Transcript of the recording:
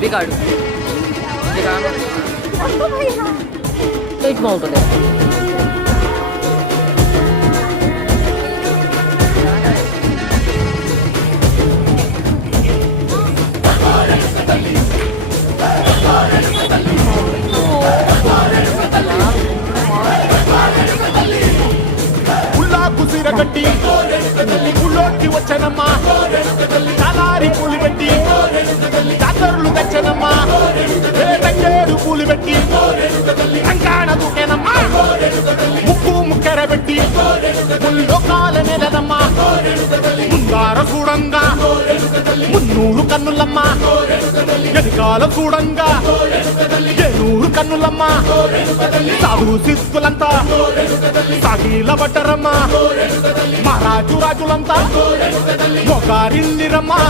बिगाड़ू एक बाउंड दे గట్టి ఊళ్ళోకి వచ్చనమ్మా చాలారి పూలు పెట్టి జాతరలు తెచ్చనమ్మా తంగేడు పూలు పెట్టి రంగాణ దూకేనమ్మా ముక్కు ముక్కెర పెట్టి ముల్లోకాల నెలనమ్మా ముందార చూడంగా మున్నూరు కన్నులమ్మా ఎదికాల చూడంగా ఏనూరు కన్నులమ్మా సాగు సిక్కులంతా సాగిల పట్టరమ్మా మహారాజు రాజులంతా మొగారిల్లిరమ్మా